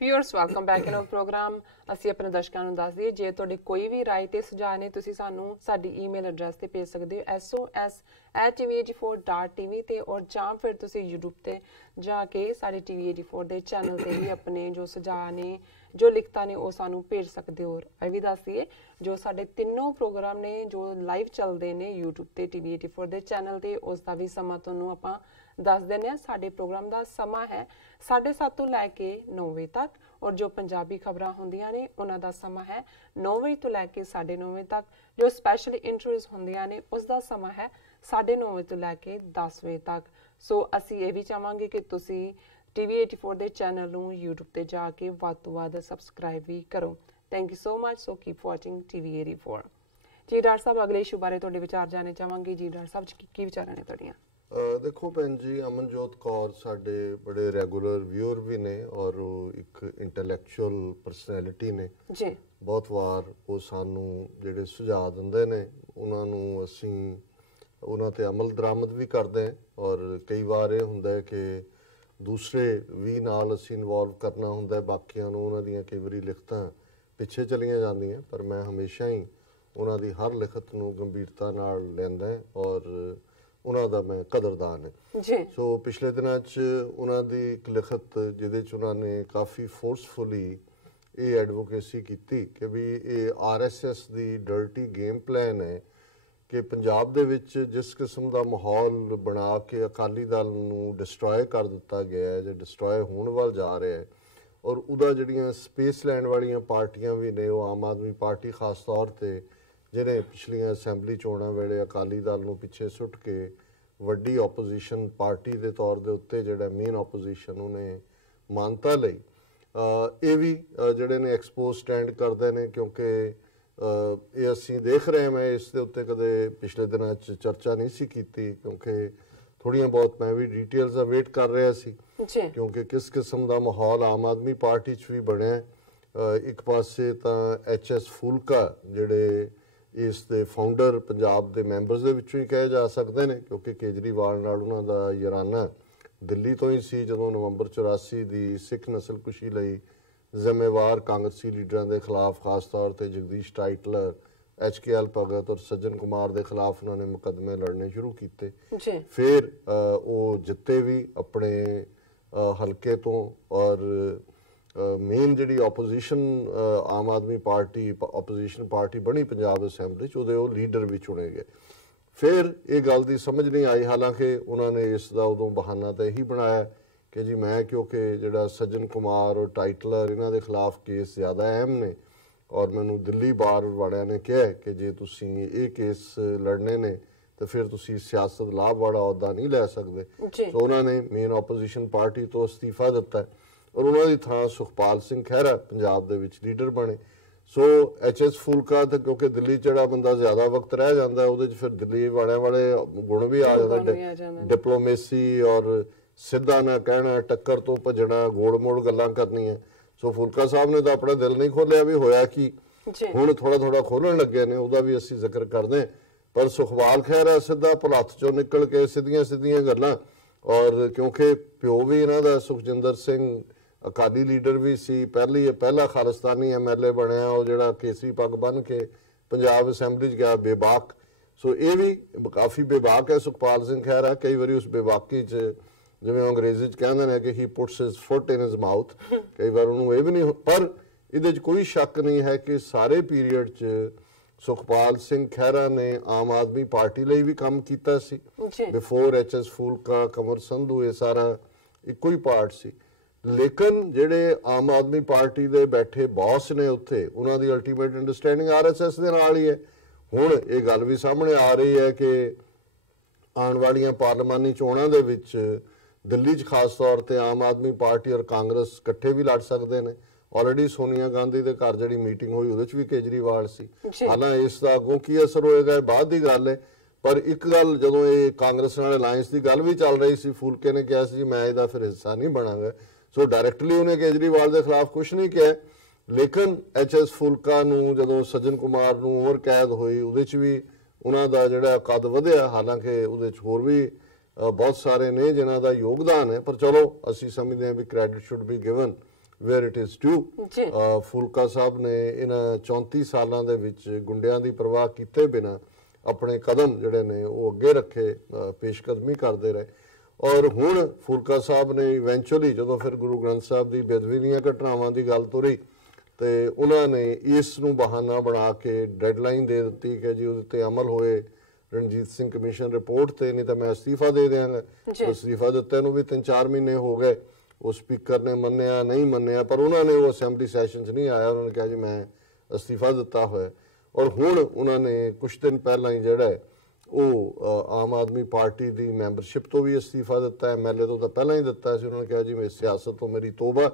Viewers welcome back in our programme. ਅਸੀਂ ਆਪਣੇ ਦਰਸ਼ਕਾਂ ਨੂੰ ਦੱਸ ਦਈਏ ਜੇ ਤੁਹਾਡੀ ਕੋਈ ਵੀ ਰਾਏ ਤੇ ਸੁਝਾਅ ਨੇ ਤੁਸੀਂ ਸਾਨੂੰ ਸਾਡੀ ਈਮੇਲ ਐਡਰੈਸ ਤੇ ਭੇਜ ਸਕਦੇ ਹੋ sos@tv84.tv ਤੇ ਔਰ ਜਾਂ ਫਿਰ ਤੁਸੀਂ YouTube ਤੇ ਜਾ ਕੇ ਸਾਡੇ TV84 ਦੇ ਚੈਨਲ ਤੇ ਵੀ ਆਪਣੇ ਜੋ ਸੁਝਾਅ ਨੇ ਜੋ ਲਿਖਤਾਂ ਨੇ ਉਹ ਸਾਨੂੰ ਭੇਜ ਸਕਦੇ ਹੋ। ਇਹ ਵੀ ਦੱਸ ਦਈਏ ਜੋ ਸਾਡੇ ਤਿੰਨੋਂ ਪ੍ਰੋਗਰਾਮ ਨੇ ਜੋ ਲਾਈਵ ਚੱਲਦੇ ਨੇ YouTube ਤੇ TV84 ਦੇ ਚੈਨਲ ਤੇ ਉਸ ਦਾ ਵੀ ਸਮਾਂ ਤੁਹਾਨੂੰ ਆਪਾਂ ਦੱਸ ਦਿੰਦੇ ਹਾਂ। ਸਾਡੇ ਪ੍ਰੋਗਰਾਮ ਦਾ ਸਮਾਂ ਹੈ 7:30 ਤੋਂ ਲੈ ਕੇ 9 ਵਜੇ ਤੱਕ और जो पंजाबी खबरां होंदियां ने उन्हां दा समा है 9 बजे तो लैके 9:30 बजे तक। जो स्पैशल इंटरव्यूज़ होंदियां ने उसका समा है 9:30 बजे तो लैके 10 बजे तक। सो असी ये भी चाहांगे कि तुसी TV84 दे चैनल नूं YouTube ते जाके वध तों वध सबसक्राइब भी करो। Thank you so much. So keep watching TV84। जी डॉक्टर साहब अगले इशू बारे तुहाडे विचार जानने चाहांगे। जी डॉक्टर साहब की विचारां ने तुहाडीआं? देखो भैन जी अमनजोत कौर साडे बड़े रेगूलर व्यूअर भी ने और एक इंटैलेक्चुअल परसनैलिटी ने जी। बहुत वार वो सानू जिहड़े सुझाव दिंदे ने उन्हां नूं असीं उन्हां ते अमल दरामद भी करदे हैं और कई बार ये हुंदा है कि दूसरे भी नाल असीं इनवॉल्व करना हुंदा है बाकियां नूं उन्हां दीयां कई वारी लिखतां पिछे चलीआं जांदियां पर मैं हमेशा ही उन्हां दी हर लिखत नूं गंभीरता नाल लैंदा है और उन्हां दा मैं कदरदान है जी। सो पिछले दिनों उन्हां दी एक लिखत जिहदे च उन्हां ने काफ़ी फोर्सफुली ये एडवोकेसी की कि भी ये RSS दी डर्टी गेम प्लान है कि पंजाब दे विच जिस किस्म दा माहौल बना के अकाली दल नूं डिस्ट्रॉय कर दिता गया है जो डिस्ट्रॉय होने वाल जा रहा है और उदा जिहड़ियां स्पेस लैंड वालियां पार्टियां भी ने वो आम आदमी पार्टी खास तौर पर जिन्हें पिछलियां असैंबली चोणां वेले अकाली दल नूं पिछे सुट के वड्डी ओपोजिशन पार्टी के तौर के उत्ते जिहड़ा मेन ओपोजिशन उन्हें मानता लई ये भी जिहड़े ने एक्सपोज स्टैंड करते हैं क्योंकि ये असीं देख रहे हैं। मैं इस दे उत्ते कदे पिछले दिनों चर्चा नहीं सी कीती क्योंकि थोड़ियां बहुत मैं भी डिटेल्स वेट कर रहा सी क्योंकि किस किस्म का माहौल आम आदमी पार्टी च भी बनया। एक पासे तां HS फूलका जिहड़े इस दे फाउंडर पंजाब के मैंबरस दे विचों ही कहे जा सकते हैं क्योंकि केजरीवाल नाल उन्हां दा याराना दिल्ली तो ही सी जदों नवंबर 84 की सिख नस्लकुशी लई जिम्मेवार कांग्रेसी लीडरां दे खिलाफ खास तौर पर जगदीश टाइटलर HKL भगत और सज्जन कुमार के खिलाफ उन्होंने मुकदमे लड़ने शुरू किए। फिर वो जिते भी अपने हल्के तो और मेन जी ओपोजिशन आम आदमी पार्टी ओपोजिशन पार्टी बनी पंजाब असैंबली वो लीडर भी चुने गए। फिर ये गल की समझ नहीं आई हालांकि उन्होंने इसका उदों बहाना तो यही बनाया कि जी मैं क्योंकि जोड़ा सज्जन कुमार और टाइटलर इन्हों के खिलाफ केस ज़्यादा अहम ने और मैनू दिल्ली बार वालिया ने कहा कि जे तुसी ये केस लड़ने ने तो फिर तुसी सियासत लाभ वाला अहुदा नहीं लै सकते। तो उन्होंने मेन ओपोजिशन पार्टी तो अस्तीफा दिता है और उन्होंने थां सुखपाल सिंह खैरा पंजाब दे विच लीडर बने। सो HS फूलका तो क्योंकि दिल्ली जड़ा बंदा ज़्यादा वक्त रह जाता है वो फिर दिल्ली वाले गुण भी आ जाते डिप्लोमेसी और सीधा ना कहना टक्कर तो भजना गोड़ मोड़ गल्लां करनियां। सो फूलका साहब ने तो अपना दिल नहीं खोलिया भी होया कि हुण थोड़ा थोड़ा खोलन लगे ने उहदा भी असीं जिक्र करदे पर सुखपाल खैरा सीधा भुलत्थ चों निकल के सीधियां सीधियां गल्लां और क्योंकि प्यो भी इन्हां दा सुखजिंदर सिंह अकाली लीडर भी सी पहला खालिस्तानी MLA बनया और जिहड़ा केसरी पग बन के पंजाब असैंबली गया बेबाक। सो ये भी काफ़ी बेबाक है सुखपाल सिंह खैरा। कई बार उस बेबाकी जिवें अंग्रेजी कहते हैं कि he puts his foot in his mouth कई बार उन्होंने ये भी नहीं पर ये कोई शक नहीं है कि सारे पीरीयड च सुखपाल सिंह खैरा ने आम आदमी पार्टी लिए भी काम किया सी बिफोर HS फूलका कंवर संधू ये सारा इको ही पार्ट सी। लेकिन जिहड़े आम आदमी पार्टी दे बैठे बॉस ने उत्थे उन्हां दी अल्टीमेट अंडरस्टैंडिंग RSS दे नाल ही है। हुण ये गल भी सामने आ रही है कि आने वालियां पार्लिमानी चोणां दे विच दिल्ली च खास तौर पर आम आदमी पार्टी और कांग्रेस इकट्ठे भी लड़ सकते हैं। ऑलरेडी सोनिया गांधी के घर जी मीटिंग हुई उहदे च भी केजरीवाल सी। हालांकि इसका अगों की असर होएगा बाद की गल है पर एक गल जदों ये कांग्रेस नाल अलायंस की गल भी चल रही सी फूलके ने कहा सी मैं इसका फिर हिस्सा नहीं बनांगा। सो डायरैक्टली उन्हें केजरीवाल के खिलाफ कुछ नहीं कहा लेकिन HS फूलका नूं जदों सज्जन कुमार नूं उमर कैद हुई उहदे च भी उन्हां दा जिहड़ा कद वधिया। हालांकि उहदे च होर भी बहुत सारे ने जिन्हां दा योगदान है पर चलो असीं समझदे हां भी credit should be given where it is due. ਜੀ ਫੂਲਕਾ ਸਾਹਿਬ ਨੇ ਇਹਨਾਂ 34 ਸਾਲਾਂ ਦੇ ਵਿੱਚ ਗੁੰਡਿਆਂ ਦੀ ਪਰਵਾਹ ਕੀਤੇ ਬਿਨਾ ਆਪਣੇ ਕਦਮ ਜਿਹੜੇ ਨੇ ਉਹ ਅੱਗੇ ਰੱਖੇ, ਪੇਸ਼ਕਦਮੀ ਕਰਦੇ ਰਹੇ। ਔਰ ਹੁਣ ਫੂਲਕਾ ਸਾਹਿਬ ਨੇ ਇਵੈਂਚੁਅਲੀ ਜਦੋਂ ਫਿਰ ਗੁਰੂ ਗ੍ਰੰਥ ਸਾਹਿਬ ਦੀ ਬੇਅਦਬੀ ਦੀਆਂ ਘਟਨਾਵਾਂ ਦੀ ਗੱਲ ਤੁਰੀ ਤੇ ਉਹਨਾਂ ਨੇ ਇਸ ਨੂੰ ਬਹਾਨਾ ਬਣਾ ਕੇ ਡੈਡਲਾਈਨ ਦੇ ਦਿੱਤੀ ਕਿ ਜੀ ਉਹਦੇ ਤੇ ਅਮਲ ਹੋਏ ਰਣਜੀਤ ਸਿੰਘ ਕਮਿਸ਼ਨ ਰਿਪੋਰਟ ਤੇ, ਨਹੀਂ ਤਾਂ ਮੈਂ ਅਸਤੀਫਾ ਦੇ ਦਿਆਂਗਾ। ਅਸਤੀਫਾ ਦਿੱਤੇ ਨੂੰ ਵੀ 3-4 ਮਹੀਨੇ ਹੋ ਗਏ। ਉਹ ਸਪੀਕਰ ਨੇ ਮੰਨਿਆ ਨਹੀਂ ਮੰਨਿਆ, ਪਰ ਉਹਨਾਂ ਨੇ ਉਹ ਅਸੈਂਬਲੀ ਸੈਸ਼ਨ 'ਚ ਨਹੀਂ ਆਇਆ। ਉਹਨਾਂ ਨੇ ਕਿਹਾ ਜੀ ਮੈਂ ਅਸਤੀਫਾ ਦਿੱਤਾ ਹੋਇਆ। ਔਰ ਹੁਣ ਉਹਨਾਂ ਨੇ ਕੁਝ ਦਿਨ ਪਹਿਲਾਂ ਹੀ ਜਿਹੜਾ ਹੈ ਉਹ ਆਮ ਆਦਮੀ ਪਾਰਟੀ ਦੀ ਮੈਂਬਰਸ਼ਿਪ ਤੋਂ ਵੀ ਅਸਤੀਫਾ ਦਿੱਤਾ। MLA ਤੋਂ ਤਾਂ ਪਹਿਲਾਂ ਹੀ ਦਿੱਤਾ ਸੀ। ਉਹਨਾਂ ਨੇ ਕਿਹਾ ਜੀ ਮੈਂ ਸਿਆਸਤ ਤੋਂ ਮੇਰੀ ਤੋਬਾ,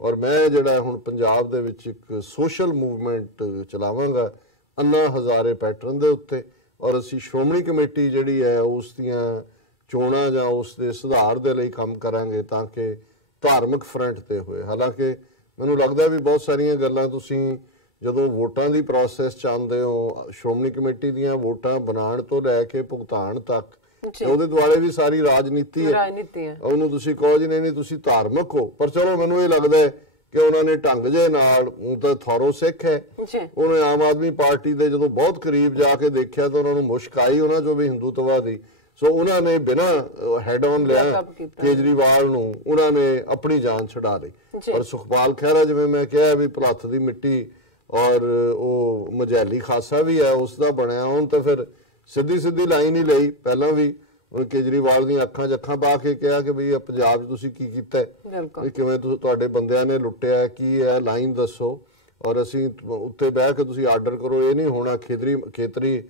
ਔਰ ਮੈਂ ਜਿਹੜਾ ਹੁਣ ਪੰਜਾਬ ਦੇ ਵਿੱਚ ਇੱਕ ਸੋਸ਼ਲ ਮੂਵਮੈਂਟ ਚਲਾਵਾਂਗਾ ਅੰਨਾ ਹਜ਼ਾਰੇ ਪੈਟਰਨ ਦੇ ਉੱਤੇ। ਔਰ ਅਸੀਂ ਸ਼੍ਰੋਮਣੀ ਕਮੇਟੀ ਜਿਹੜੀ ਹੈ ਉਸ ਦੀਆਂ ਚੋਣਾਂ ਜਾਂ ਉਸ ਦੇ ਸੁਧਾਰ ਦੇ ਲਈ ਕੰਮ ਕਰਾਂਗੇ ਤਾਂ ਕਿ ਧਾਰਮਿਕ ਫਰੰਟ ਤੇ ਹੋਏ। ਹਾਲਾਂਕਿ ਮੈਨੂੰ ਲੱਗਦਾ ਵੀ ਬਹੁਤ ਸਾਰੀਆਂ ਗੱਲਾਂ ਤੁਸੀਂ ਜਦੋਂ ਵੋਟਾਂ ਦੀ ਪ੍ਰੋਸੈਸ ਚ ਆਉਂਦੇ ਹੋ, ਸ਼੍ਰੋਮਣੀ ਕਮੇਟੀ ਦੀਆਂ ਵੋਟਾਂ ਬਣਾਉਣ ਤੋਂ ਲੈ ਕੇ ਭੁਗਤਾਨ ਤੱਕ ਉਹਦੇ ਦੁਆਲੇ ਵੀ ਸਾਰੀ ਰਾਜਨੀਤੀ ਹੈ। ਉਹਨੂੰ ਤੁਸੀਂ ਕਹੋ ਜੀ ਨਹੀਂ ਤੁਸੀਂ ਧਾਰਮਿਕ ਹੋ, ਪਰ ਚਲੋ ਮੈਨੂੰ ਇਹ ਲੱਗਦਾ ਹੈ ਕਿ ਉਹਨਾਂ ਨੇ ਢੰਗ ਜੇ ਨਾਲ, ਉਹ ਤਾਂ ਥੋਰੋ ਸਿੱਖ ਹੈ, ਉਹਨੇ ਆਮ ਆਦਮੀ ਪਾਰਟੀ ਦੇ ਜਦੋਂ ਬਹੁਤ ਕਰੀਬ ਜਾ ਕੇ ਦੇਖਿਆ ਤਾਂ ਉਹਨਾਂ ਨੂੰ ਮੁਸ਼ਕ ਆਈ ਉਹਨਾਂ ਚੋਂ ਵੀ ਹਿੰਦੂਤਵਾਦੀ। ਸੋ ਉਹਨਾਂ ਨੇ ਬਿਨਾਂ ਹੈਡ ਔਨ ਲਿਆ ਕੇਜਰੀਵਾਲ ਨੂੰ, ਉਹਨਾਂ ਨੇ ਆਪਣੀ ਜਾਨ ਛੁਡਾ ਲਈ। ਔਰ ਸੁਖਪਾਲ ਖਹਿਰਾ ਜਿਵੇਂ ਮੈਂ ਕਿਹਾ ਵੀ ਭਲੱਥ ਦੀ ਮਿੱਟੀ ਔਰ ਉਹ ਮਝੈਲੀ ਖਾਸਾ ਵੀ ਹੈ ਉਸ ਦਾ ਬਣਿਆ। ਹੁਣ ਤਾਂ ਫਿਰ ਸਿੱਧੀ ਲਾਈਨ ਹੀ ਲਈ। ਪਹਿਲਾਂ ਵੀ ਉਹ ਕੇਜਰੀਵਾਲ ਦੀਆਂ ਅੱਖਾਂ 'ਚ ਅੱਖਾਂ ਪਾ ਕੇ ਕਿਹਾ ਕਿ ਬਈ ਪੰਜਾਬ 'ਚ ਤੁਸੀਂ ਕੀ ਕੀਤਾ, ਕਿਵੇਂ ਤੁਹਾਡੇ ਬੰਦਿਆਂ ਨੇ ਲੁੱਟਿਆ, ਕੀ ਹੈ ਲਾਈਨ ਦੱਸੋ ਔਰ ਅਸੀਂ ਉੱਤੇ ਬਹਿ ਕੇ ਤੁਸੀਂ ਆਰਡਰ ਕਰੋ। ਇਹ ਨਹੀਂ ਹੋਣਾ। ਖੇਤਰੀ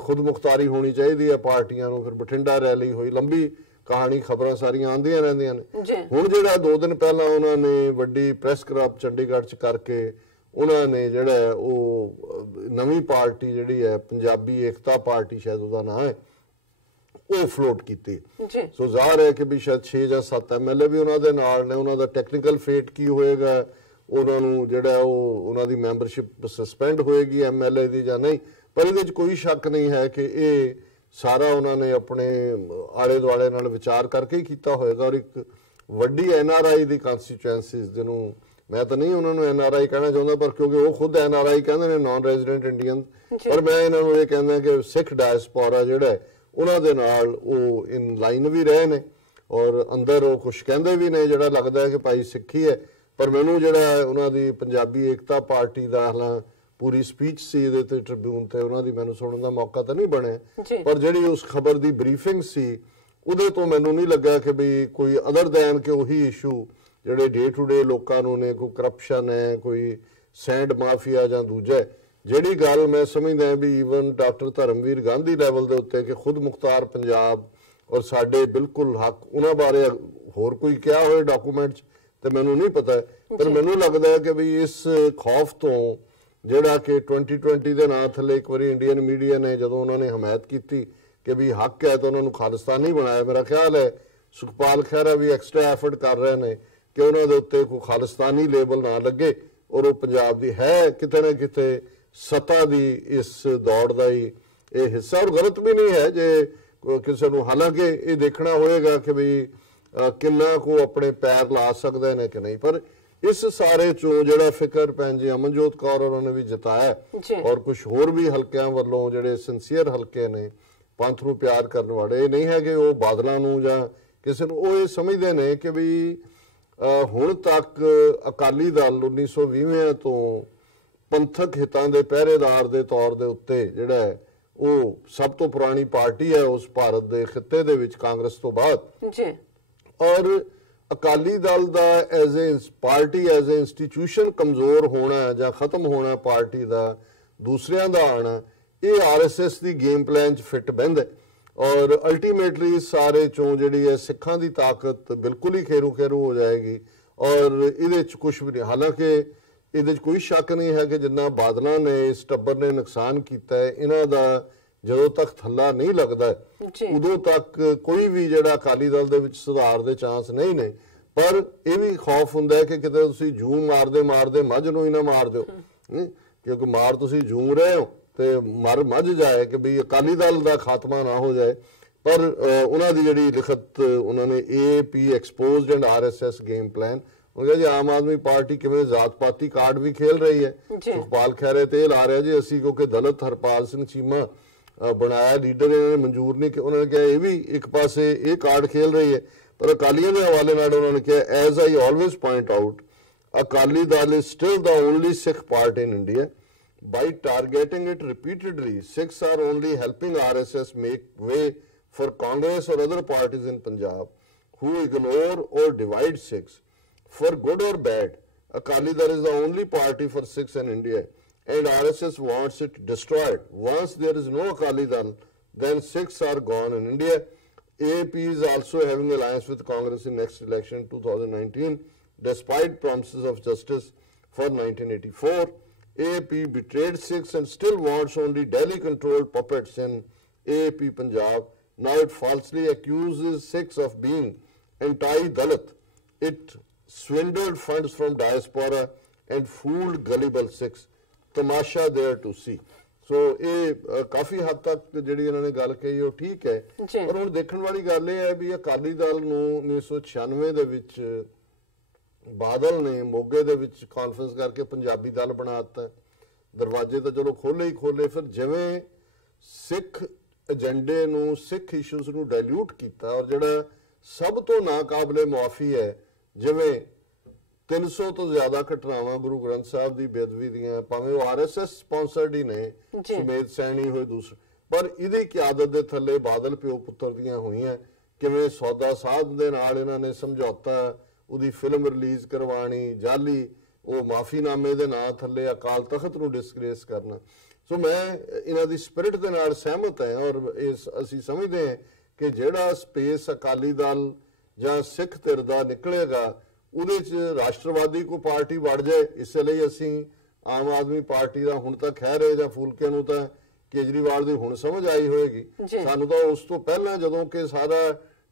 ਖੁਦ ਮੁਖਤਾਰੀ ਹੋਣੀ ਚਾਹੀਦੀ ਹੈ ਪਾਰਟੀਆਂ ਨੂੰ। ਫਿਰ ਬਠਿੰਡਾ ਰੈਲੀ ਹੋਈ, ਲੰਬੀ ਕਹਾਣੀ, ਖਬਰਾਂ ਸਾਰੀਆਂ ਆਉਂਦੀਆਂ ਰਹਿੰਦੀਆਂ ਨੇ। ਹੁਣ ਜਿਹੜਾ 2 ਦਿਨ ਪਹਿਲਾਂ ਉਹਨਾਂ ਨੇ ਵੱਡੀ ਪ੍ਰੈਸ ਕਲੱਬ ਚੰਡੀਗੜ੍ਹ 'ਚ ਕਰਕੇ ਉਹਨਾਂ ਨੇ ਜਿਹੜਾ ਉਹ ਨਵੀਂ ਪਾਰਟੀ ਜਿਹੜੀ ਹੈ ਪੰਜਾਬੀ ਏਕਤਾ ਪਾਰਟੀ ਸ਼ਾਇਦ ਉਹਦਾ ਨਾਂ ਹੈ, ਉਹ ਫਲੋਟ ਕੀਤੀ। ਸੋ ਜ਼ਾਹਰ ਹੈ ਕਿ ਵੀ ਸ਼ਾਇਦ 6 ਜਾਂ 7 MLA ਵੀ ਉਹਨਾਂ ਦੇ ਨਾਲ ਨੇ। ਉਹਨਾਂ ਦਾ ਟੈਕਨੀਕਲ ਫੇਟ ਕੀ ਹੋਏਗਾ, ਉਹਨਾਂ ਨੂੰ ਜਿਹੜਾ ਉਹ ਉਹਨਾਂ ਦੀ ਮੈਂਬਰਸ਼ਿਪ ਸਸਪੈਂਡ ਹੋਏਗੀ MLA ਦੀ ਜਾਂ ਨਹੀਂ, ਪਰ ਇਹਦੇ 'ਚ ਕੋਈ ਸ਼ੱਕ ਨਹੀਂ ਹੈ ਕਿ ਇਹ ਸਾਰਾ ਉਹਨਾਂ ਨੇ ਆਪਣੇ ਆਲੇ ਦੁਆਲੇ ਨਾਲ ਵਿਚਾਰ ਕਰਕੇ ਹੀ ਕੀਤਾ ਹੋਏਗਾ। ਔਰ ਇੱਕ ਵੱਡੀ NRI ਦੀ ਕੰਸਟੀਚੁਐਂਸੀਜ਼, ਜਿਹਨੂੰ ਮੈਂ ਤਾਂ ਨਹੀਂ ਉਹਨਾਂ ਨੂੰ NRI ਕਹਿਣਾ ਚਾਹੁੰਦਾ, ਪਰ ਕਿਉਂਕਿ ਉਹ ਖੁਦ NRI ਕਹਿੰਦੇ ਨੇ, ਨਾਨ ਰੈਜ਼ੀਡੈਂਟ ਇੰਡੀਅਨ, ਪਰ ਮੈਂ ਇਹਨਾਂ ਨੂੰ ਇਹ ਕਹਿੰਦਾ ਕਿ ਸਿੱਖ ਡਾਇਸਪੋਰਾ ਜਿਹੜਾ ਉਹਨਾਂ ਦੇ ਨਾਲ ਉਹ ਇਨ ਲਾਈਨ ਵੀ ਰਹੇ ਨੇ ਔਰ ਅੰਦਰ ਉਹ ਕੁਛ ਕਹਿੰਦੇ ਵੀ ਨੇ ਜਿਹੜਾ ਲੱਗਦਾ ਹੈ ਕਿ ਭਾਈ ਸਿੱਖੀ ਹੈ। ਪਰ ਮੈਨੂੰ ਜਿਹੜਾ ਉਹਨਾਂ ਦੀ ਪੰਜਾਬੀ ਏਕਤਾ ਪਾਰਟੀ ਦਾ ਹਾਲਾਂ ਪੂਰੀ ਸਪੀਚ ਸੀ ਇਹਦੇ ਤੇ ਟ੍ਰਿਬਿਊਨ ਤੇ, ਉਹਨਾਂ ਦੀ ਮੈਨੂੰ ਸੁਣਨ ਦਾ ਮੌਕਾ ਤਾਂ ਨਹੀਂ ਬਣਿਆ, ਪਰ ਜਿਹੜੀ ਉਸ ਖਬਰ ਦੀ ਬਰੀਫਿੰਗ ਸੀ ਉਹਦੇ ਤੋਂ ਮੈਨੂੰ ਨਹੀਂ ਲੱਗਾ ਕਿ ਵੀ ਕੋਈ ਅਦਰ ਦੈਨ ਕਿ ਉਹੀ ਇਸ਼ੂ ਜਿਹੜੇ ਡੇ ਟੂ ਡੇ ਲੋਕਾਂ ਨੂੰ ਨੇ, ਕੋਈ ਕਰਪਸ਼ਨ ਹੈ, ਕੋਈ ਸੈਂਡ ਮਾਫੀਆ ਜਾਂ ਦੂਜਾ। ਜਿਹੜੀ ਗੱਲ ਮੈਂ ਸਮਝਦਾ ਵੀ even doctor Dharamvir Gandhi level ਦੇ ਉੱਤੇ ਕਿ ਖੁਦ ਮੁਖਤਾਰ ਪੰਜਾਬ ਔਰ ਸਾਡੇ ਬਿਲਕੁਲ ਹੱਕ, ਉਹਨਾਂ ਬਾਰੇ ਹੋਰ ਕੋਈ ਕਿਹਾ ਹੋਏ ਡਾਕੂਮੈਂਟ 'ਚ ਤੇ ਮੈਨੂੰ ਨਹੀਂ ਪਤਾ, ਪਰ ਮੈਨੂੰ ਲੱਗਦਾ ਹੈ ਕਿ ਵੀ ਇਸ ਖੌਫ ਤੋਂ ਜਿਹੜਾ ਕਿ 2020 ਦੇ ਨਾਂ ਥੱਲੇ ਇੱਕ ਵਾਰੀ ਇੰਡੀਅਨ ਮੀਡੀਆ ਨੇ ਜਦੋਂ ਉਹਨਾਂ ਨੇ ਹਮਾਇਤ ਕੀਤੀ ਕਿ ਵੀ ਹੱਕ ਹੈ ਤਾਂ ਉਹਨਾਂ ਨੂੰ ਖਾਲਿਸਤਾਨੀ ਬਣਾਇਆ। ਮੇਰਾ ਖਿਆਲ ਹੈ ਸੁਖਪਾਲ ਖਹਿਰਾ ਵੀ ਐਕਸਟਰਾ ਐਫਰਟ ਕਰ ਰਹੇ ਨੇ ਕਿ ਉਹਨਾਂ ਦੇ ਉੱਤੇ ਕੋਈ ਖਾਲਿਸਤਾਨੀ ਲੇਬਲ ਨਾ ਲੱਗੇ ਔਰ ਉਹ ਪੰਜਾਬ ਦੀ ਹੈ ਕਿਤੇ ਨਾ ਕਿਤੇ ਸੱਤਾ ਦੀ ਇਸ ਦੌੜ ਦਾ ਹੀ ਇਹ ਹਿੱਸਾ। ਔਰ ਗਲਤ ਵੀ ਨਹੀਂ ਹੈ ਜੇ ਕਿਸੇ ਨੂੰ, ਹਾਲਾਂਕਿ ਇਹ ਦੇਖਣਾ ਹੋਏਗਾ ਕਿ ਵੀ ਕਿੰਨਾ ਕੋ ਆਪਣੇ ਪੈਰ ਲਾ ਸਕਦੇ ਨੇ ਕਿ ਨਹੀਂ। ਪਰ ਇਸ ਸਾਰੇ ਚੋਂ ਜਿਹੜਾ ਫਿਕਰ ਭੈਣ ਜੀ ਅਮਨਜੋਤ ਕੌਰ ਉਹਨਾਂ ਨੇ ਵੀ ਜਿਤਾਇਆ ਔਰ ਕੁਝ ਹੋਰ ਵੀ ਹਲਕਿਆਂ ਵੱਲੋਂ ਜਿਹੜੇ ਸਿੰਸੀਅਰ ਹਲਕੇ ਨੇ, ਪੰਥ ਨੂੰ ਪਿਆਰ ਕਰਨ ਵਾਲੇ, ਇਹ ਨਹੀਂ ਹੈ ਕਿ ਉਹ ਬਾਦਲਾਂ ਨੂੰ ਜਾਂ ਕਿਸੇ ਨੂੰ, ਉਹ ਇਹ ਸਮਝਦੇ ਨੇ ਕਿ ਵੀ ਹੁਣ ਤੱਕ ਅਕਾਲੀ ਦਲ 1920 ਤੋਂ ਪੰਥਕ ਹਿੱਤਾਂ ਦੇ ਪਹਿਰੇਦਾਰ ਦੇ ਤੌਰ ਦੇ ਉੱਤੇ ਜਿਹੜਾ ਉਹ ਸਭ ਤੋਂ ਪੁਰਾਣੀ ਪਾਰਟੀ ਹੈ ਉਸ ਭਾਰਤ ਦੇ ਖਿੱਤੇ ਦੇ ਵਿੱਚ ਕਾਂਗਰਸ ਤੋਂ ਬਾਅਦ। ਔਰ ਅਕਾਲੀ ਦਲ ਦਾ as a party, as a institution ਕਮਜ਼ੋਰ ਹੋਣਾ ਜਾਂ ਖਤਮ ਹੋਣਾ ਪਾਰਟੀ ਦਾ, ਦੂਸਰਿਆਂ ਦਾ ਆਣਾ, ਇਹ RSS ਦੀ ਗੇਮ ਪਲਾਨ 'ਚ ਫਿੱਟ ਬਹਿੰਦਾ ਔਰ ਅਲਟੀਮੇਟਲੀ ਸਾਰੇ ਚੋਂ ਜਿਹੜੀ ਹੈ ਸਿੱਖਾਂ ਦੀ ਤਾਕਤ ਬਿਲਕੁਲ ਹੀ ਖੇਰੂ ਹੋ ਜਾਏਗੀ। ਔਰ ਇਹਦੇ 'ਚ ਕੁਝ ਵੀ ਨਹੀਂ, ਹਾਲਾਂਕਿ ਇਹਦੇ 'ਚ ਕੋਈ ਸ਼ੱਕ ਨਹੀਂ ਹੈ ਕਿ ਜਿੰਨਾ ਬਾਦਲਾਂ ਨੇ ਇਸ ਟੱਬਰ ਨੇ ਨੁਕਸਾਨ ਕੀਤਾ ਹੈ, ਇਹਨਾਂ ਦਾ ਜਦੋਂ ਤੱਕ ਥੱਲਾ ਨਹੀਂ ਲੱਗਦਾ ਉਦੋਂ ਤੱਕ ਕੋਈ ਵੀ ਜਿਹੜਾ ਅਕਾਲੀ ਦਲ ਦੇ ਵਿੱਚ ਸੁਧਾਰ ਦੇ ਚਾਂਸ ਨਹੀਂ ਨੇ। ਪਰ ਇਹ ਵੀ ਖੌਫ ਹੁੰਦਾ ਹੈ ਕਿ ਕਿਤੇ ਤੁਸੀਂ ਜੂਮ ਮਾਰਦੇ ਮੱਝ ਨੂੰ ਹੀ ਨਾ ਮਾਰ ਦਿਓ, ਕਿਉਂਕਿ ਮਾਰ ਤੁਸੀਂ ਜੂਮ ਰਹੇ ਹੋ ਤੇ ਮਰ ਮੱਝ ਜਾਏ ਕਿ ਵੀ ਅਕਾਲੀ ਦਲ ਦਾ ਖਾਤਮਾ ਨਾ ਹੋ ਜਾਏ। ਪਰ ਉਹਨਾਂ ਦੀ ਜਿਹੜੀ ਲਿਖਤ ਉਹਨਾਂ ਨੇ AP exposed and RSS game plan, ਉਹ ਜੀ ਆਮ ਆਦਮੀ ਪਾਰਟੀ ਕਿਵੇਂ ਜ਼ਾਤ-ਪਾਤੀ ਕਾਰਡ ਵੀ ਖੇਲ ਰਹੀ ਹੈ। ਸੁਖਪਾਲ ਖਹਿਰੇ ਤੇ ਇਹ ਲਾ ਰਿਹਾ ਜੀ ਅਸੀਂ ਕਿਉਂਕਿ ਦਲਿਤ ਹਰਪਾਲ ਸਿੰਘ ਚੀਮਾ ਬਣਾਇਆ ਲੀਡਰ, ਇਹਨਾਂ ਨੇ ਮਨਜ਼ੂਰ ਨਹੀਂ, ਉਹਨਾਂ ਨੇ ਕਿਹਾ ਇਹ ਵੀ ਇੱਕ ਪਾਸੇ ਇਹ ਕਾਰਡ ਖੇਲ ਰਹੀ ਹੈ। ਪਰ ਅਕਾਲੀਆਂ ਦੇ ਹਵਾਲੇ ਨਾਲ ਉਹਨਾਂ ਨੇ ਕਿਹਾ as I always point out Akali Dal is still the only Sikh party in India. By targeting it repeatedly, Sikhs are only helping RSS make way for Congress or other parties in Punjab who ignore or divide Sikhs. For good or bad, Akali Dal is the only party for Sikhs in India and RSS wants it destroyed. Once there is no Akali Dal, then Sikhs are gone in India. AAP is also having alliance with Congress in next election 2019. Despite promises of justice for 1984, AAP betrayed Sikhs and still wants only Delhi-controlled puppets in AAP Punjab. Now it falsely accuses Sikhs of being anti-Dalit. It swindled funds from diaspora and fooled gullible Sikhs. Tamasha there to see. ਸੋ ਇਹ ਕਾਫੀ ਹੱਦ ਤੱਕ ਜਿਹੜੀ ਇਹਨਾਂ ਨੇ ਗੱਲ ਕਹੀ ਉਹ ਠੀਕ ਹੈ, ਪਰ ਹੁਣ ਦੇਖਣ ਵਾਲੀ ਗੱਲ ਇਹ ਹੈ ਵੀ ਅਕਾਲੀ ਦਲ ਨੂੰ 1996 ਦੇ ਵਿੱਚ ਬਾਦਲ ਨੇ ਮੋਗੇ ਦੇ ਵਿੱਚ ਕਾਨਫਰੰਸ ਕਰਕੇ ਪੰਜਾਬੀ ਦਲ ਬਣਾ ਦਿੱਤਾ। ਦਰਵਾਜ਼ੇ ਤਾਂ ਚਲੋ ਖੋਲੇ ਹੀ ਖੋਲੇ, ਫਿਰ ਜਿਵੇਂ ਸਿੱਖ ਏਜੰਡੇ ਨੂੰ ਸਿੱਖ ਇਸ਼ੂਜ਼ ਨੂੰ ਡਾਇਲੂਟ ਕੀਤਾ ਔਰ ਜਿਹੜਾ ਸਭ ਤੋਂ ਨਾਕਾਬਲੇ ਮੁਆਫੀ ਹੈ, ਜਿਵੇਂ 300 ਤੋਂ ਜ਼ਿਆਦਾ ਘਟਨਾਵਾਂ ਗੁਰੂ ਗ੍ਰੰਥ ਸਾਹਿਬ ਦੀ ਬੇਅਦਬੀ ਦੀਆਂ, ਭਾਵੇਂ ਉਹ RSS ਸਪਾਂਸਰਡ ਹੀ ਨੇ, ਸੁਮੇਧ ਸੈਣੀ ਹੋਏ ਦੂਸਰੇ, ਪਰ ਇਹਦੀ ਕਿਆਦਤ ਦੇ ਥੱਲੇ ਬਾਦਲ ਪਿਓ ਪੁੱਤਰ ਦੀਆਂ ਹੋਈਆਂ। ਕਿਵੇਂ ਸੌਦਾ ਸਾਧ ਦੇ ਨਾਲ ਇਹਨਾਂ ਨੇ ਸਮਝੌਤਾ, ਉਹਦੀ ਫਿਲਮ ਰਿਲੀਜ਼ ਕਰਵਾਣੀ, ਜਾਲੀ ਉਹ ਮਾਫੀਨਾਮੇ ਦੇ ਨਾਂ ਥੱਲੇ ਅਕਾਲ ਤਖਤ ਨੂੰ ਡਿਸਗ੍ਰੇਸ ਕਰਨਾ। ਸੋ ਮੈਂ ਇਹਨਾਂ ਦੀ ਸਪਿਰਿਟ ਦੇ ਨਾਲ ਸਹਿਮਤ ਹਾਂ ਔਰ ਅਸੀਂ ਸਮਝਦੇ ਹਾਂ ਕਿ ਜਿਹੜਾ ਸਪੇਸ ਅਕਾਲੀ ਦਲ ਜਾਂ ਸਿੱਖ ਧਿਰ ਦਾ ਨਿਕਲੇਗਾ ਉਹਦੇ 'ਚ ਰਾਸ਼ਟਰਵਾਦੀ ਕੋਈ ਪਾਰਟੀ ਵੜ ਜਾਏ। ਇਸ ਲਈ ਅਸੀਂ ਆਮ ਆਦਮੀ ਪਾਰਟੀ ਦਾ ਹੁਣ ਤਾਂ ਖੈਰ ਜਾਂ ਫੂਲਕੇ ਨੂੰ ਤਾਂ ਕੇਜਰੀਵਾਲ ਦੀ ਹੁਣ ਸਮਝ ਆਈ ਹੋਏਗੀ, ਸਾਨੂੰ ਤਾਂ ਉਸ ਤੋਂ ਪਹਿਲਾਂ ਜਦੋਂ ਕਿ ਸਾਰਾ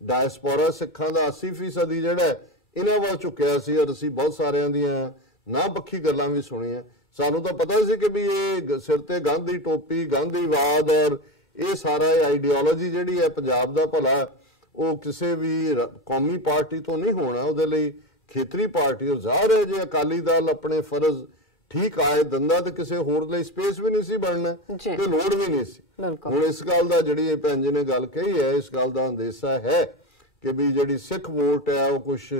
ਡਾਇਸਪੋਰਾ ਸਿੱਖਾਂ ਦਾ 80% ਜਿਹੜਾ ਇਹਨਾਂ ਵੱਲ ਝੁਕਿਆ ਸੀ ਔਰ ਅਸੀਂ ਬਹੁਤ ਸਾਰਿਆਂ ਦੀਆਂ ਨਾ ਪੱਖੀ ਗੱਲਾਂ ਵੀ ਸੁਣੀਆਂ, ਸਾਨੂੰ ਤਾਂ ਪਤਾ ਸੀ ਕਿ ਵੀ ਇਹ ਸਿਰ ਤੇ ਗਾਂਧੀ ਟੋਪੀ, ਗਾਂਧੀਵਾਦ ਔਰ ਇਹ ਸਾਰਾ ਆਈਡੀਓਲੋਜੀ ਜਿਹੜੀ ਹੈ ਪੰਜਾਬ ਦਾ ਭਲਾ ਉਹ ਕਿਸੇ ਵੀ ਕੌਮੀ ਪਾਰਟੀ ਤੋਂ ਨਹੀਂ ਹੋਣਾ, ਉਹਦੇ ਲਈ ਖੇਤਰੀ ਪਾਰਟੀ। ਔਰ ਜ਼ਾਹਰ ਹੈ ਜੇ ਅਕਾਲੀ ਦਲ ਆਪਣੇ ਫਰਜ਼ ਠੀਕ ਆਏ ਦੰਦਾ ਤੇ ਕਿਸੇ ਹੋਰ ਲਈ ਸਪੇਸ ਵੀ ਨਹੀਂ ਸੀ ਬਣਨਾ ਤੇ ਲੋੜ ਵੀ ਨਹੀਂ ਸੀ। ਹੁਣ ਇਸ ਗੱਲ ਦਾ ਜਿਹੜੀ ਇਹ ਭੈਣ ਜੀ ਨੇ ਗੱਲ ਕਹੀ ਹੈ, ਇਸ ਗੱਲ ਦਾ ਅੰਦੇਸ਼ਾ ਹੈ ਕਿ ਵੀ ਜਿਹੜੀ ਸਿੱਖ ਵੋਟ ਹੈ ਉਹ ਕੁਛ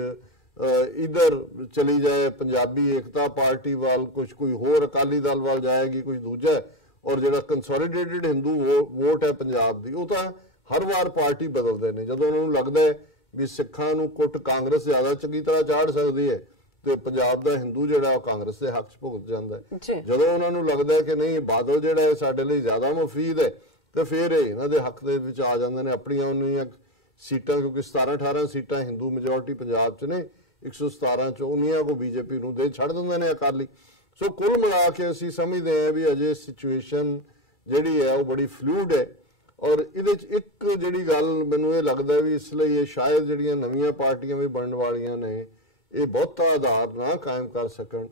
ਇਧਰ ਚਲੀ ਜਾਏ ਪੰਜਾਬੀ ਏਕਤਾ ਪਾਰਟੀ ਵੱਲ, ਕੁਛ ਕੋਈ ਹੋਰ ਅਕਾਲੀ ਦਲ ਵੱਲ ਜਾਏਗੀ, ਕੁਝ ਦੂਜਾ। ਔਰ ਜਿਹੜਾ ਕੰਸੋਲੀਡੇਟਡ ਹਿੰਦੂ ਵੋਟ ਹੈ ਪੰਜਾਬ ਦੀ, ਉਹ ਤਾਂ ਹਰ ਵਾਰ ਪਾਰਟੀ ਬਦਲਦੇ ਨੇ। ਜਦੋਂ ਉਹਨਾਂ ਨੂੰ ਲੱਗਦਾ ਹੈ ਵੀ ਸਿੱਖਾਂ ਨੂੰ ਕੁੱਟ ਕਾਂਗਰਸ ਜ਼ਿਆਦਾ ਚੰਗੀ ਤਰ੍ਹਾਂ ਚਾੜ ਸਕਦੀ ਹੈ ਤੇ ਪੰਜਾਬ ਦਾ ਹਿੰਦੂ ਜਿਹੜਾ ਉਹ ਕਾਂਗਰਸ ਦੇ ਹੱਕ 'ਚ ਭੁਗਤ ਜਾਂਦਾ ਹੈ। ਜਦੋਂ ਉਹਨਾਂ ਨੂੰ ਲੱਗਦਾ ਕਿ ਨਹੀਂ ਬਾਦਲ ਜਿਹੜਾ ਹੈ ਸਾਡੇ ਲਈ ਜ਼ਿਆਦਾ ਮੁਫੀਦ ਹੈ ਤੇ ਫਿਰ ਇਹ ਇਹਨਾਂ ਦੇ ਹੱਕ ਦੇ ਵਿੱਚ ਆ ਜਾਂਦੇ ਨੇ। ਆਪਣੀਆਂ ਉਹਨੀਆਂ ਸੀਟਾਂ, ਕਿਉਂਕਿ 17-18 ਸੀਟਾਂ ਹਿੰਦੂ ਮੈਜੋਰਟੀ ਪੰਜਾਬ 'ਚ ਨੇ, 117 'ਚ ਉਹਨੀਆਂ ਕੋ ਬੀਜੇਪੀ ਨੂੰ ਦੇ ਛੱਡ ਦਿੰਦੇ ਨੇ ਅਕਾਲੀ। ਸੋ ਕੁੱਲ ਮਿਲਾ ਕੇ ਅਸੀਂ ਸਮਝਦੇ ਹਾਂ ਵੀ ਅਜੇ ਸਿਚੁਏਸ਼ਨ ਜਿਹੜੀ ਹੈ ਉਹ ਬੜੀ ਫਲੂਇਡ ਹੈ। ਔਰ ਇਹਦੇ 'ਚ ਇੱਕ ਜਿਹੜੀ ਗੱਲ ਮੈਨੂੰ ਇਹ ਲੱਗਦਾ ਵੀ ਇਸ ਲਈ ਇਹ ਸ਼ਾਇਦ ਜਿਹੜੀਆਂ ਨਵੀਆਂ ਪਾਰਟੀਆਂ ਵੀ ਬਣਨ ਵਾਲੀਆਂ ਨੇ ਇਹ ਬਹੁਤਾ ਆਧਾਰ ਨਾ ਕਾਇਮ ਕਰ ਸਕਣ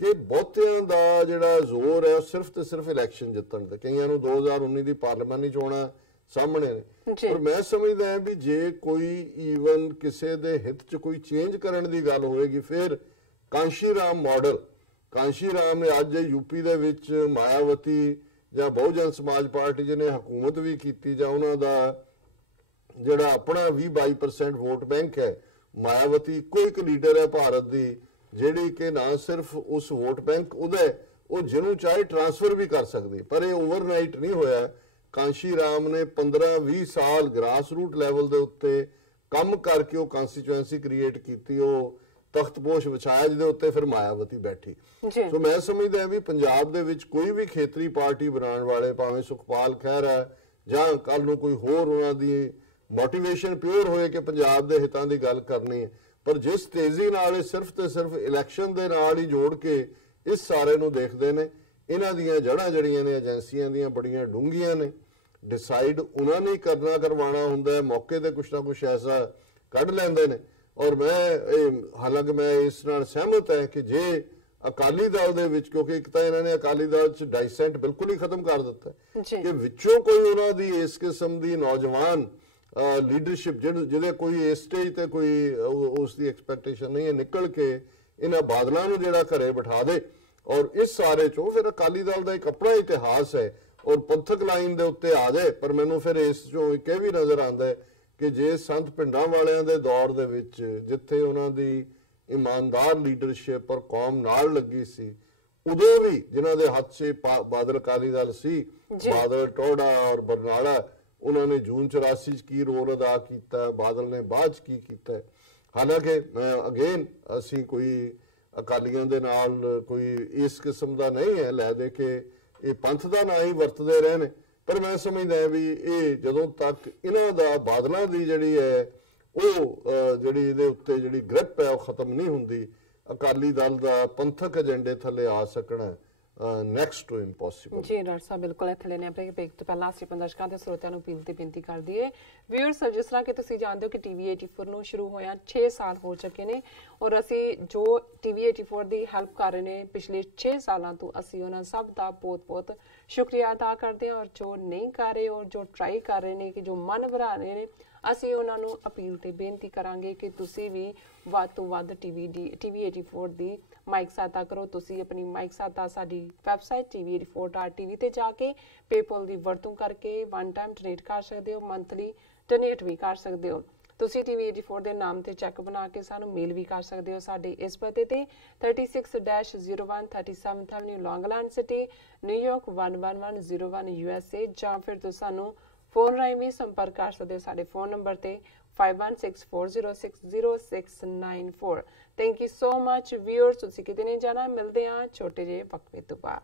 ਕਿ ਬਹੁਤਿਆਂ ਦਾ ਜਿਹੜਾ ਜ਼ੋਰ ਹੈ ਉਹ ਸਿਰਫ ਤੇ ਸਿਰਫ ਇਲੈਕਸ਼ਨ ਜਿੱਤਣ ਤੇ। ਕਈਆਂ ਨੂੰ 2019 ਦੀ ਪਾਰਲੀਮਾਨੀ ਚੋਣਾਂ ਸਾਹਮਣੇ ਨੇ, ਪਰ ਮੈਂ ਸਮਝਦਾ ਹਾਂ ਵੀ ਜੇ ਕੋਈ ਈਵਨ ਕਿਸੇ ਦੇ ਹਿੱਤ 'ਚ ਕੋਈ ਚੇਂਜ ਕਰਨ ਦੀ ਗੱਲ ਹੋਏਗੀ ਫਿਰ ਕਾਂਸ਼ੀ ਰਾਮ ਮਾਡਲ, ਕਾਂਸ਼ੀ ਰਾਮ ਨੇ ਅੱਜ ਯੂਪੀ ਦੇ ਵਿੱਚ ਮਾਇਆਵਤੀ ਜਾਂ ਬਹੁਜਨ ਸਮਾਜ ਪਾਰਟੀ ਜਿਹਨੇ ਹਕੂਮਤ ਵੀ ਕੀਤੀ ਜਾਂ ਉਹਨਾਂ ਦਾ ਜਿਹੜਾ ਆਪਣਾ 20-22% ਵੋਟ ਬੈਂਕ ਹੈ, ਮਾਇਆਵਤੀ ਇੱਕੋ ਇੱਕ ਲੀਡਰ ਹੈ ਭਾਰਤ ਦੀ ਜਿਹੜੀ ਕਿ ਨਾ ਸਿਰਫ ਉਸ ਵੋਟ ਬੈਂਕ ਉਹਦਾ ਉਹ ਜਿਹਨੂੰ ਚਾਹੇ ਟ੍ਰਾਂਸਫਰ ਵੀ ਕਰ ਸਕਦੀ, ਪਰ ਇਹ ਓਵਰਨਾਈਟ ਨਹੀਂ ਹੋਇਆ। ਕਾਂਸ਼ੀ ਰਾਮ ਨੇ 15-20 ਸਾਲ ਗ੍ਰਾਸ ਰੂਟ ਲੈਵਲ ਦੇ ਉੱਤੇ ਕੰਮ ਕਰਕੇ ਉਹ ਕੰਸਟੀਚੁਐਂਸੀ ਕ੍ਰੀਏਟ ਕੀਤੀ, ਉਹ ਤਖਤਪੋਸ਼ ਵਿਛਾਇਆ ਜਿਹਦੇ ਉੱਤੇ ਫਿਰ ਮਾਇਆਵਤੀ ਬੈਠੀ। ਸੋ ਮੈਂ ਸਮਝਦਾ ਹਾਂ ਵੀ ਪੰਜਾਬ ਦੇ ਵਿੱਚ ਕੋਈ ਵੀ ਖੇਤਰੀ ਪਾਰਟੀ ਬਣਾਉਣ ਵਾਲੇ, ਭਾਵੇਂ ਸੁਖਪਾਲ ਖਹਿਰਾ ਜਾਂ ਕੱਲ ਨੂੰ ਕੋਈ ਹੋਰ ਉਹਨਾਂ ਦੀ ਮੋਟੀਵੇਸ਼ਨ ਪਿਓਰ ਹੋਏ ਕਿ ਪੰਜਾਬ ਦੇ ਹਿੱਤਾਂ ਦੀ ਗੱਲ ਕਰਨੀ ਹੈ, ਪਰ ਜਿਸ ਤੇਜ਼ੀ ਨਾਲ ਇਹ ਸਿਰਫ ਤੇ ਸਿਰਫ ਇਲੈਕਸ਼ਨ ਦੇ ਨਾਲ ਹੀ ਜੋੜ ਕੇ ਇਸ ਸਾਰੇ ਨੂੰ ਦੇਖਦੇ ਨੇ, ਇਹਨਾਂ ਦੀਆਂ ਜੜ੍ਹਾਂ ਜਿਹੜੀਆਂ ਨੇ ਏਜੰਸੀਆਂ ਦੀਆਂ ਬੜੀਆਂ ਡੂੰਘੀਆਂ ਨੇ। ਡਿਸਾਈਡ ਉਹਨਾਂ ਨੇ ਕਰਨਾ ਕਰਵਾਉਣਾ ਹੁੰਦਾ, ਮੌਕੇ ਤੇ ਕੁਛ ਨਾ ਕੁਛ ਐਸਾ ਕੱਢ ਲੈਂਦੇ ਨੇ। ਔਰ ਮੈਂ ਹਾਲਾਂਕਿ ਮੈਂ ਇਸ ਨਾਲ ਸਹਿਮਤ ਹੈ ਕਿ ਜੇ ਅਕਾਲੀ ਦਲ ਦੇ ਵਿੱਚ, ਕਿਉਂਕਿ ਇੱਕ ਤਾਂ ਇਹਨਾਂ ਨੇ ਅਕਾਲੀ ਦਲ 'ਚ ਡਾਈਸੈਂਟ ਬਿਲਕੁਲ ਹੀ ਖਤਮ ਕਰ ਦਿੱਤਾ ਕਿ ਵਿੱਚੋਂ ਕੋਈ ਉਹਨਾਂ ਦੀ ਇਸ ਕਿਸਮ ਦੀ ਨੌਜਵਾਨ ਲੀਡਰਸ਼ਿਪ ਜਿਹਦੇ ਕੋਈ ਇਸ ਸਟੇਜ ਤੇ ਕੋਈ ਉਸ ਦੀ ਐਕਸਪੈਕਟੇਸ਼ਨ ਨਹੀਂ ਹੈ, ਨਿਕਲ ਕੇ ਇਹਨਾਂ ਬਾਦਲਾਂ ਨੂੰ ਜਿਹੜਾ ਘਰੇ ਬਿਠਾ ਦੇ। ਔਰ ਇਸ ਸਾਰੇ ਚੋਂ ਫਿਰ ਅਕਾਲੀ ਦਲ ਦਾ ਇੱਕ ਆਪਣਾ ਇਤਿਹਾਸ ਹੈ ਔਰ ਪੰਥਕ ਲਾਈਨ ਦੇ ਉੱਤੇ ਆ ਜਾਏ। ਪਰ ਮੈਨੂੰ ਫਿਰ ਇਸ ਚੋਂ ਇੱਕ ਇਹ ਵੀ ਨਜ਼ਰ ਆਉਂਦਾ ਹੈ ਕਿ ਜੇ ਸੰਤ ਪਿੰਡਾਂ ਵਾਲਿਆਂ ਦੇ ਦੌਰ ਦੇ ਵਿੱਚ ਜਿੱਥੇ ਉਹਨਾਂ ਦੀ ਇਮਾਨਦਾਰ ਲੀਡਰਸ਼ਿਪ ਔਰ ਕੌਮ ਨਾਲ ਲੱਗੀ ਸੀ, ਉਦੋਂ ਵੀ ਜਿਨ੍ਹਾਂ ਦੇ ਹੱਥ 'ਚ ਬਾਦਲ ਅਕਾਲੀ ਦਲ ਸੀ, ਬਾਦਲ, ਟੋਡਾ ਔਰ ਬਰਨਾਲਾ, ਉਹਨਾਂ ਨੇ ਜੂਨ 84 'ਚ ਕੀ ਰੋਲ ਅਦਾ ਕੀਤਾ, ਬਾਦਲ ਨੇ ਬਾਅਦ 'ਚ ਕੀ ਕੀਤਾ। ਹਾਲਾਂਕਿ ਅਗੇਨ ਅਸੀਂ ਕੋਈ ਅਕਾਲੀਆਂ ਦੇ ਨਾਲ ਕੋਈ ਇਸ ਕਿਸਮ ਦਾ ਨਹੀਂ ਹੈ ਲੈ ਦੇ ਕੇ ਇਹ ਪੰਥ ਦਾ ਨਾਂ ਹੀ ਵਰਤਦੇ ਰਹੇ ਨੇ। ਪਰ ਮੈਂ ਸਮਝਦਾ ਵੀ ਇਹ ਜਦੋਂ ਤੱਕ ਇਹਨਾਂ ਦਾ ਬਾਦਲਾਂ ਦੀ ਜਿਹੜੀ ਹੈ ਉਹ ਜਿਹੜੀ ਇਹਦੇ ਉੱਤੇ ਜਿਹੜੀ ਗ੍ਰਿਪ ਹੈ ਉਹ ਖਤਮ ਨਹੀਂ ਹੁੰਦੀ, ਅਕਾਲੀ ਦਲ ਦਾ ਪੰਥਕ ਏਜੰਡੇ ਥੱਲੇ ਆ ਸਕਣਾ ਨੈਕਸਟ ਟੂ ਇੰਪੋਸੀਬਲ। ਜੀ ਡਾਕਟਰ ਸਾਹਿਬ, ਬਿਲਕੁਲ ਇੱਥੇ ਲੈਣੇ ਆਪਣੇ ਬ੍ਰੇਕ ਤੋਂ ਪਹਿਲਾਂ ਅਸੀਂ ਦਰਸ਼ਕਾਂ ਤੇ ਸਰੋਤਿਆਂ ਨੂੰ ਅਪੀਲ ਤੇ ਬੇਨਤੀ ਕਰ ਦਈਏ। ਵਿਊਅਰਸ, ਜਿਸ ਤਰ੍ਹਾਂ ਕਿ ਤੁਸੀਂ ਜਾਣਦੇ ਹੋ ਕਿ ਟੀਵੀ 84 ਨੂੰ ਸ਼ੁਰੂ ਹੋਇਆ 6 ਸਾਲ ਹੋ ਚੁੱਕੇ ਨੇ ਔਰ ਅਸੀਂ ਜੋ ਟੀਵੀ 84 ਦੀ ਹੈਲਪ ਕਰ ਰਹੇ ਨੇ ਪਿਛਲੇ 6 ਸਾਲਾਂ ਤੋਂ, ਅਸੀਂ ਉਹਨਾਂ ਸਭ ਦਾ ਬਹੁਤ-ਬਹੁਤ ਸ਼ੁਕਰੀਆ ਅਦਾ ਕਰਦੇ ਹਾਂ। ਔਰ ਜੋ ਨਹੀਂ ਕਰ ਰਹੇ ਔਰ ਜੋ ਟਰਾਈ ਕਰ ਰਹੇ ਨੇ, ਕਿ ਜੋ ਮਨ ਬਣਾ ਰਹੇ ਨੇ, ਅਸੀਂ ਉਹਨਾਂ ਨੂੰ ਅਪੀਲ ਤੇ ਬੇਨਤੀ ਕਰਾਂਗੇ ਕਿ ਤੁਸੀਂ ਵੀ ਵੱਧ ਤੋਂ ਵੱਧ ਟੀਵੀ 84 ਦੀ ਮਾਈਕ ਸਹਾਇਤਾ ਕਰੋ। ਤੁਸੀਂ ਆਪਣੀ ਮਾਈਕ ਸਹਾਇਤਾ ਸਾਡੀ ਵੈਬਸਾਈਟ tv84.tv ਤੇ ਜਾ ਕੇ ਪੇਪਲ ਦੀ ਵਰਤੋਂ ਕਰਕੇ ਵਨ ਟਾਈਮ ਡੋਨੇਟ ਕਰ ਸਕਦੇ ਹੋ, ਮੰਥਲੀ ਡੋਨੇਟ ਵੀ ਕਰ ਸਕਦੇ ਹੋ। ਤੁਸੀਂ ਟੀਵੀ 84 ਦੇ ਨਾਮ ਤੇ ਚੈੱਕ ਬਣਾ ਕੇ ਸਾਨੂੰ ਮੇਲ ਵੀ ਕਰ ਸਕਦੇ ਹੋ ਸਾਡੇ ਇਸ ਪਤੇ ਤੇ 36-01 37th Avenue, ਲੌਂਗ ਆਈਲੈਂਡ ਸਿਟੀ, ਨਿਊਯਾਰਕ 11101 USA, ਜਾਂ ਫਿਰ ਤੁਸੀਂ ਸਾਨੂੰ ਫੋਨ ਰਾਹੀਂ ਵੀ ਸੰਪਰਕ ਕਰ ਸਕਦੇ ਹੋ ਸਾਡੇ ਫੋਨ ਨੰਬਰ ਤੇ 5164060694। Thank you so much viewers, ਤੁਸੀਂ ਕਿਤੇ ਨਹੀਂ ਜਾਣਾ, ਮਿਲਦੇ ਹਾਂ ਛੋਟੇ ਜਿਹੇ ਵਕਫੇ ਤੋਂ ਬਾਅਦ।